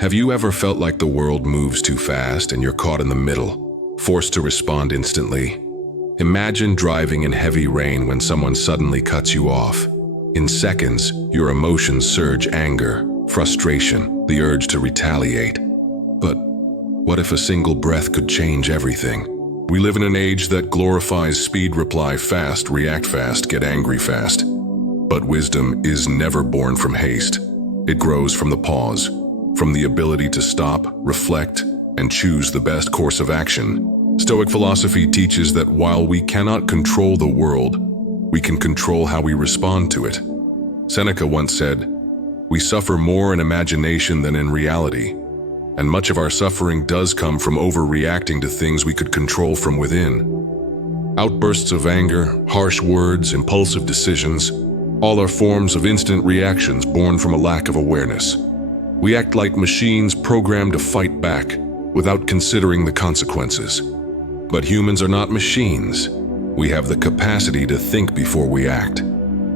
Have you ever felt like the world moves too fast and you're caught in the middle, forced to respond instantly? Imagine driving in heavy rain when someone suddenly cuts you off. In seconds, your emotions surge: anger, frustration, the urge to retaliate. But what if a single breath could change everything? We live in an age that glorifies speed: reply fast, react fast, get angry fast. But wisdom is never born from haste. It grows from the pause, from the ability to stop, reflect, and choose the best course of action. Stoic philosophy teaches that while we cannot control the world, we can control how we respond to it. Seneca once said, "We suffer more in imagination than in reality," and much of our suffering does come from overreacting to things we could control from within. Outbursts of anger, harsh words, impulsive decisions, all are forms of instant reactions born from a lack of awareness. We act like machines programmed to fight back without considering the consequences. But humans are not machines. We have the capacity to think before we act.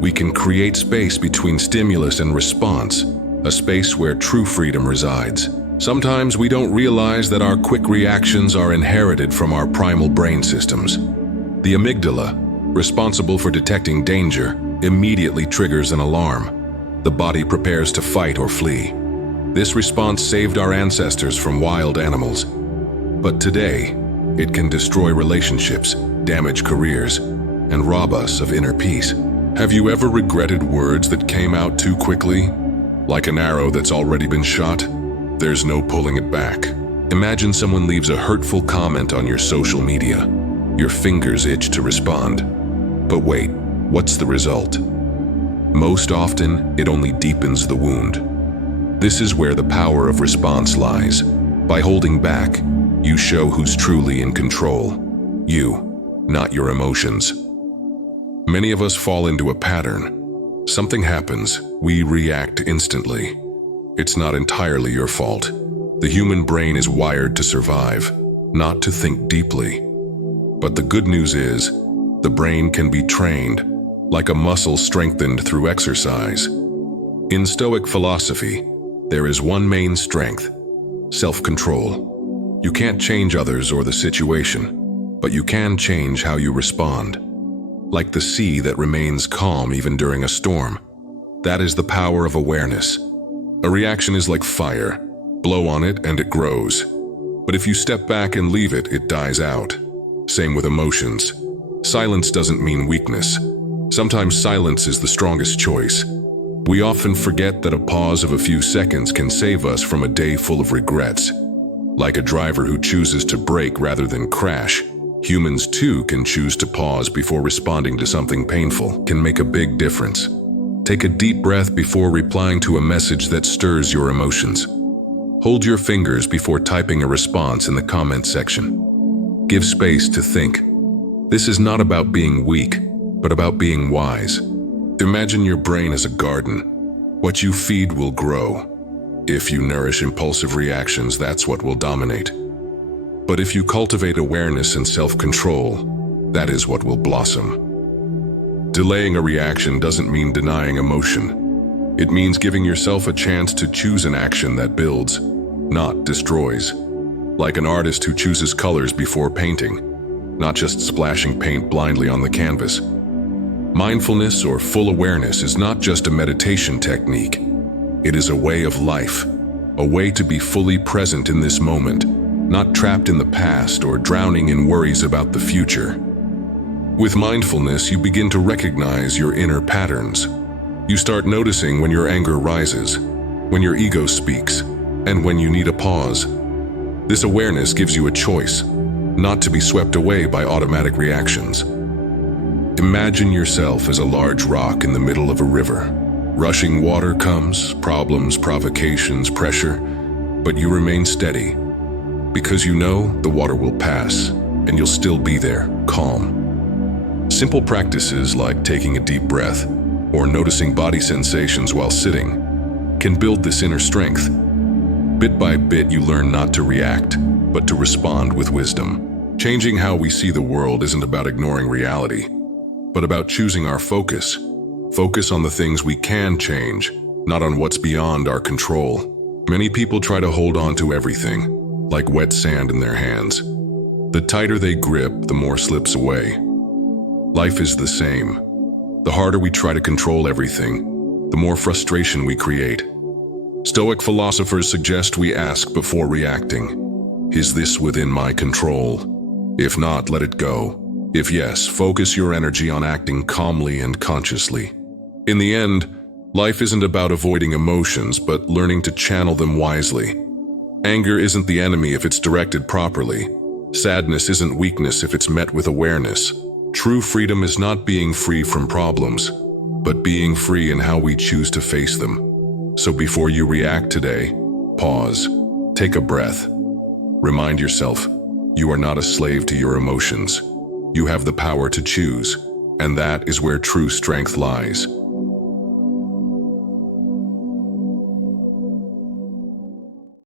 We can create space between stimulus and response, a space where true freedom resides. Sometimes we don't realize that our quick reactions are inherited from our primal brain systems. The amygdala, responsible for detecting danger, immediately triggers an alarm. The body prepares to fight or flee. This response saved our ancestors from wild animals. But today, it can destroy relationships, damage careers, and rob us of inner peace. Have you ever regretted words that came out too quickly? Like an arrow that's already been shot? There's no pulling it back. Imagine someone leaves a hurtful comment on your social media. Your fingers itch to respond. But wait, what's the result? Most often, it only deepens the wound. This is where the power of response lies. By holding back, you show who's truly in control. You, not your emotions. Many of us fall into a pattern. Something happens, we react instantly. It's not entirely your fault. The human brain is wired to survive, not to think deeply. But the good news is, the brain can be trained, like a muscle strengthened through exercise. In Stoic philosophy, there is one main strength: self-control. You can't change others or the situation, but you can change how you respond. Like the sea that remains calm even during a storm. That is the power of awareness. A reaction is like fire. Blow on it and it grows. But if you step back and leave it, it dies out. Same with emotions. Silence doesn't mean weakness. Sometimes silence is the strongest choice. We often forget that a pause of a few seconds can save us from a day full of regrets. Like a driver who chooses to brake rather than crash, humans too can choose to pause before responding to something painful. Can make a big difference. Take a deep breath before replying to a message that stirs your emotions. Hold your fingers before typing a response in the comment section. Give space to think. This is not about being weak, but about being wise. Imagine your brain as a garden. What you feed will grow. If you nourish impulsive reactions, that's what will dominate. But if you cultivate awareness and self-control, that is what will blossom. Delaying a reaction doesn't mean denying emotion. It means giving yourself a chance to choose an action that builds, not destroys. Like an artist who chooses colors before painting, not just splashing paint blindly on the canvas. Mindfulness or full awareness is not just a meditation technique. It is a way of life, a way to be fully present in this moment, not trapped in the past or drowning in worries about the future. With mindfulness, you begin to recognize your inner patterns. You start noticing when your anger rises, when your ego speaks, and when you need a pause. This awareness gives you a choice, not to be swept away by automatic reactions. Imagine yourself as a large rock in the middle of a river. Rushing water comes, problems, provocations, pressure, but you remain steady. Because you know the water will pass, and you'll still be there, calm. Simple practices like taking a deep breath or noticing body sensations while sitting can build this inner strength. Bit by bit, you learn not to react, but to respond with wisdom. Changing how we see the world isn't about ignoring reality, but about choosing our focus. Focus on the things we can change, not on what's beyond our control. Many people try to hold on to everything, like wet sand in their hands. The tighter they grip, the more slips away. Life is the same. The harder we try to control everything, the more frustration we create. Stoic philosophers suggest we ask before reacting. Is this within my control? If not, let it go. If yes, focus your energy on acting calmly and consciously. In the end, life isn't about avoiding emotions, but learning to channel them wisely. Anger isn't the enemy if it's directed properly. Sadness isn't weakness if it's met with awareness. True freedom is not being free from problems, but being free in how we choose to face them. So before you react today, pause, take a breath. Remind yourself, you are not a slave to your emotions. You have the power to choose, and that is where true strength lies.